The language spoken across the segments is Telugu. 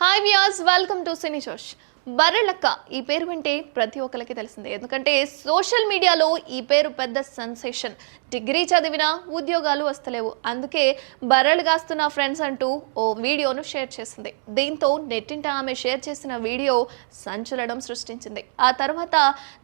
హాయ్ వ్యూయర్స్, వెల్కమ్ టు సినీ జోష్. బర్రెలక్క ఈ పేరు వింటే ప్రతి ఒక్కరికి తెలిసిందే. ఎందుకంటే సోషల్ మీడియాలో ఈ పేరు పెద్ద సెన్సేషన్. డిగ్రీ చదివినా ఉద్యోగాలు వస్తలేవు, అందుకే బర్రెలు కాస్తున్న ఫ్రెండ్స్ అంటూ ఓ వీడియోను షేర్ చేసింది. దీంతో నెట్టింట ఆమె షేర్ చేసిన వీడియో సంచలనం సృష్టించింది. ఆ తర్వాత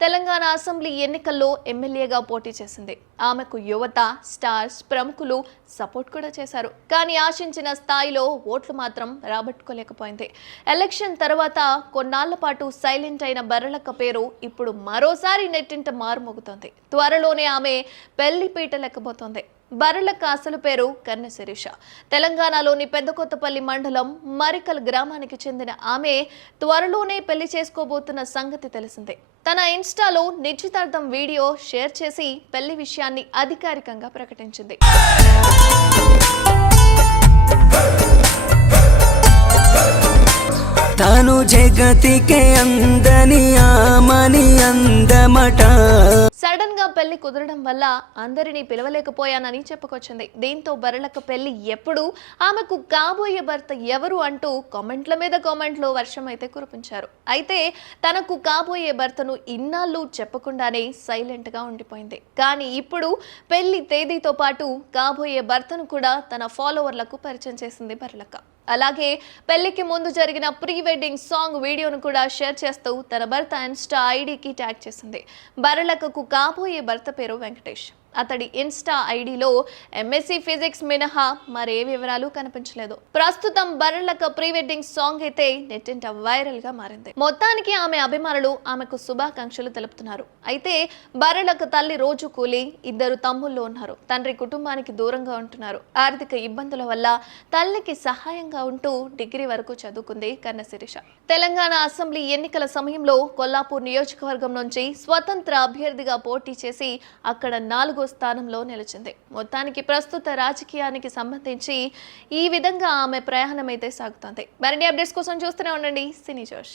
తెలంగాణ అసెంబ్లీ ఎన్నికల్లో ఎమ్మెల్యేగా పోటీ చేసింది. ఆమెకు యువత, స్టార్స్, ప్రముఖులు సపోర్ట్ కూడా చేశారు. కానీ ఆశించిన స్థాయిలో ఓట్లు మాత్రం రాబట్టుకోలేకపోయింది. ఎలక్షన్ తర్వాత కొన్నాళ్ల పాటు సైలెంట్ అయిన బర్రెలక్క పేరు ఇప్పుడు మరోసారి నెట్టింట మారుమోగుతోంది. త్వరలోనే ఆమె పెళ్లి పీట లెక్కబోతోంది. బర్రెలక్క అసలు పేరు కన్నె శిరీష. తెలంగాణలోని పెద్దకొత్తపల్లి మండలం మరికల్ గ్రామానికి చెందిన ఆమె త్వరలోనే పెళ్లి చేసుకోబోతున్న సంగతి తెలిసిందే. తన ఇన్స్టాలో నిశ్చితార్థం వీడియో షేర్ చేసి పెళ్లి విషయాన్ని అధికారికంగా ప్రకటించింది. తాను జగతికే అందని ఆమని అందమట. సడన్ గా పెళ్లి కుదరడం వల్ల అందరినీ పిలవలేకపోయానని చెప్పుకొచ్చింది. దీంతో బర్రెలక్క పెళ్లి ఎప్పుడు, ఆమెకు కాబోయే భర్త ఎవరు అంటూ కామెంట్ల మీద కామెంట్లు వర్షం అయితే కురిపించారు. అయితే తనకు కాబోయే భర్తను ఇన్నాళ్ళు చెప్పకుండానే సైలెంట్ గా ఉండిపోయింది. కానీ ఇప్పుడు పెళ్లి తేదీతో పాటు కాబోయే భర్తను కూడా తన ఫాలోవర్లకు పరిచయం చేసింది బర్రెలక్క. అలాగే పెళ్లికి ముందు జరిగిన ప్రీ వెడ్డింగ్ సాంగ్ వీడియోను కూడా షేర్ చేస్తూ తన భర్త ఇన్స్టా ఐడికి ట్యాగ్ చేసింది. బర్రెలక్కకు కాబోయే భర్త పేరు వెంకటేష్. అతడి ఇన్స్టా ఐడిలో ఎంఎస్సీ ఫిజిక్స్ మినహా మరే వివరాలు కనిపించలేదు. ప్రస్తుతం బర్రెలక్క ప్రీ వెడ్డింగ్ సాంగ్ అయితే నెట్టింట వైరల్ గా మారింది. మొత్తానికి ఆమె అభిమానులు ఆమెకు శుభాకాంక్షలు తెలుపుతున్నారు. అయితే బర్రెలక్క తల్లి రోజు కూలి, ఇద్దరు తమ్ముళ్ళు ఉన్నారు. తండ్రి కుటుంబానికి దూరంగా ఉంటున్నారు. ఆర్థిక ఇబ్బందుల వల్ల తల్లికి సహాయంగా ఉంటూ డిగ్రీ వరకు చదువుకుంది కన్నె శిరీష. తెలంగాణ అసెంబ్లీ ఎన్నికల సమయంలో కొల్లాపూర్ నియోజకవర్గం నుంచి స్వతంత్ర అభ్యర్థిగా పోటీ చేసి అక్కడ 4వ స్థానంలో నిలిచింది. మొత్తానికి ప్రస్తుత రాజకీయానికి సంబంధించి ఈ విధంగా ఆమె ప్రయాణం అయితే సాగుతోంది. మరిన్ని అప్డేట్స్ కోసం చూస్తూనే ఉండండి సినీ జోష్.